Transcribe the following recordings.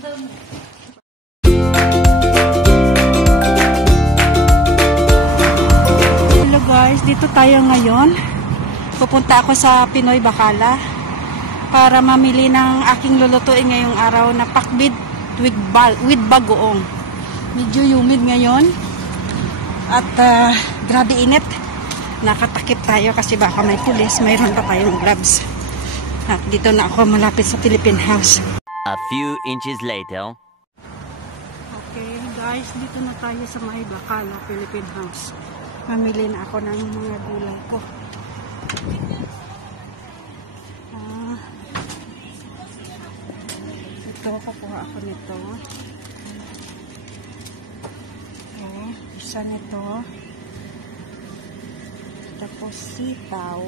Hello guys, dito tayo ngayon. Pupunta ako sa Pinoy Bacala para mamili ng aking lulutuin ngayong araw na pakbit with bagoong. Medyo humid ngayon at grabe init. Nakatakip tayo kasi baka may pulis, mayroon pa tayong gloves. At dito na ako malapit sa Philippine House. A few inches later. Okay guys, dito na tayo sa may Bacala, Philippine House. Mamili na ako ng mga gulay ko. Ito, kukuha ako nito. Isa nito. Tapos sitaw.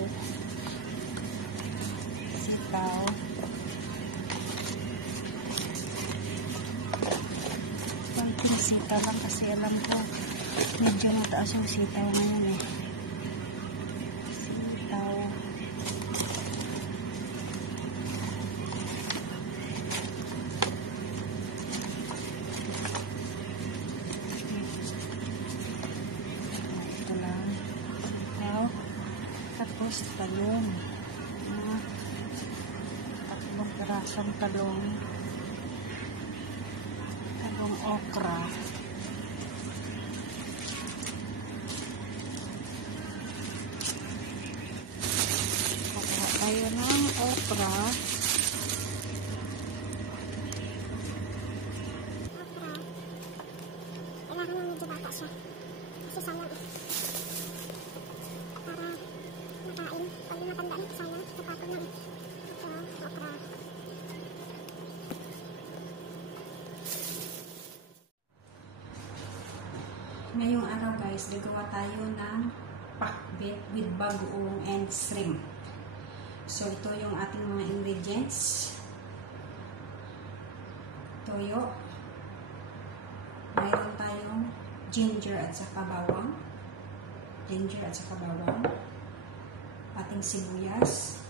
Konting sitaw lang kasi alam ko medyo mataas yung sitaw ngayon eh. Sitaw. Ito lang. Sitaw. Tapos talong. Tatlong pirasong talong. Talong okra. Kukuha tayo ng okra. Kailangan yung medyo bata siya. Kasi sayang eh. Para makain. Pag matanda nito sayang. Napapag na eh. Ito, okra. Ngayong araw guys, gagawa tayo ng pakbet with bagoong and shrimp. So ito yung ating mga ingredients. Toyo. Mayroon tayong ginger at saka bawang. Ating sibuyas.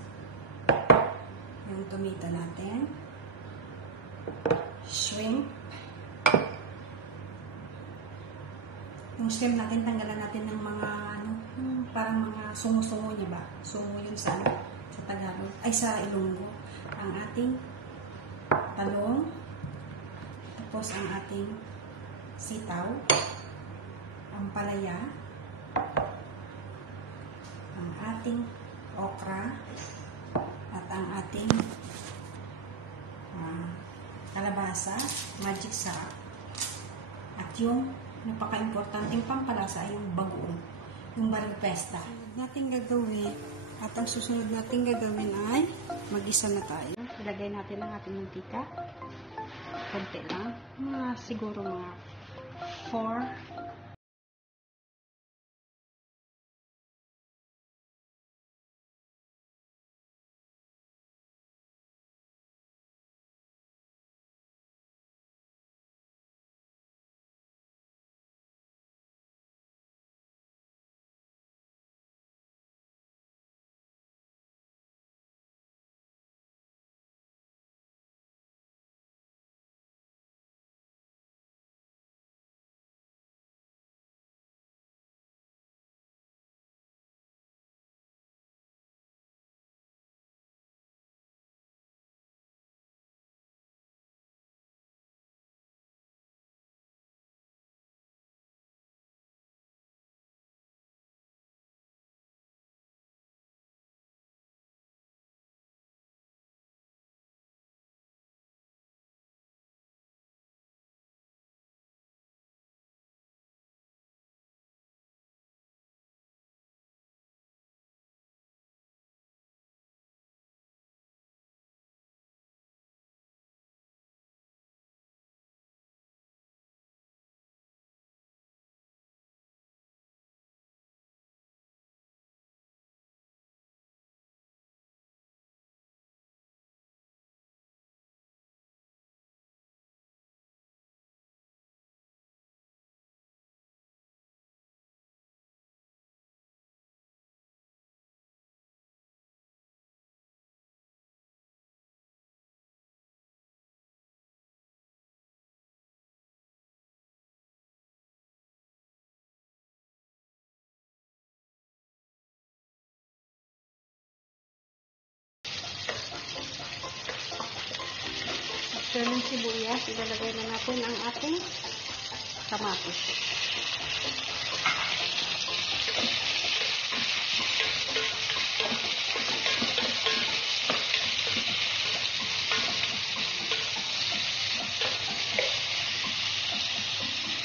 Yung tomato natin. Shrimp. Yung shrimp natin, tanggalan natin ng mga parang mga sungo-sungo niya ba? Sungo yun sa Tagalog, ay sa Ilonggo. Ang ating talong, tapos ang ating sitaw, ang palaya, ang ating okra, at ang ating kalabasa, magic sarap, at yung napaka-importanting pampalasa ay yung bagoong, yung baripesta. Natin gagawin, at ang susunod natin gagawin ay mag-isa na tayo. Ilagay natin ang ating mantika. Konti lang. Siguro mga 4 After ng sibuyas, ilalagay na natin ang ating kamatis.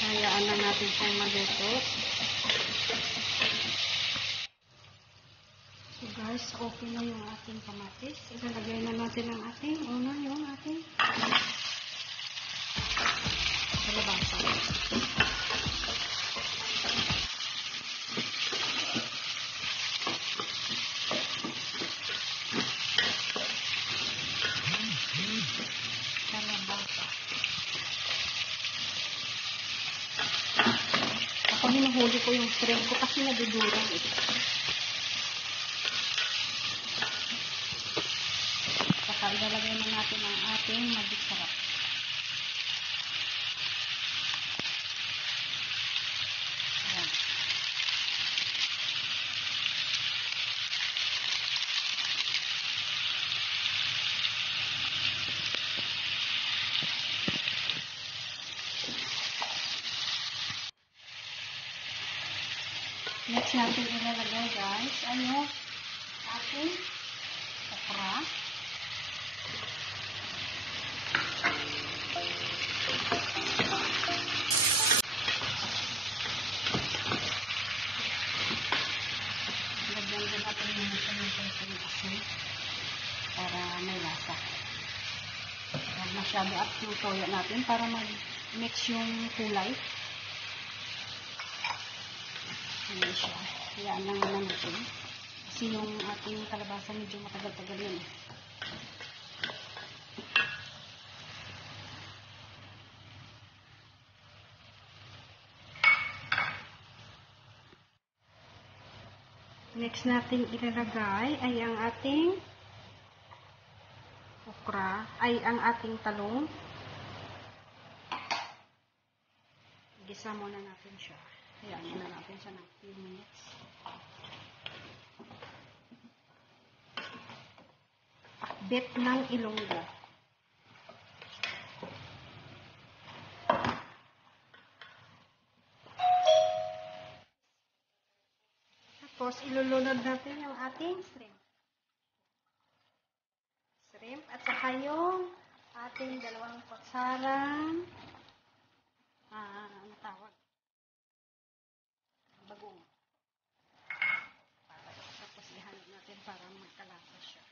Hayaan na natin siyang maluto. So guys, okay na yung ating kamatis. Ilalagay na natin ang ating, yung ating kalabasa. Kalabasa. Ako hinuhuli ko yung shrimp ko kasi nadudurang ito. Saka ilalagay na natin ang ating magic sarap. Ayan. Next natin ilalagay guys, ating okra. Lagyan din natin yung ng asin para may lasa. Huwag masyado at yung toyo natin para mag-mix yung kulay. Ayan siya. Hayaan lang naman natin. Kasi yung ating kalabasa medyo matagal-tagal yun. Next nating ilalagay ay ang ating okra, ay ang ating talong. Gisa muna natin siya. Hayaan muna natin siya ng few minutes. Pakbit ng Ilonggo. Tapos, ilulunod natin yung ating shrimp. At saka yung ating dalawang kutsarang ano tawag? Bagong. Tapos, ihanap natin para magkalasa siya.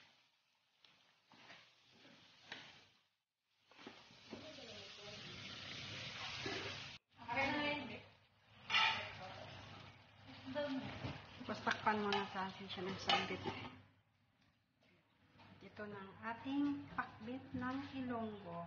Tapos takpan mo na sa atin siya ng sambit. Ito na ang ating pakbit ng Ilonggo.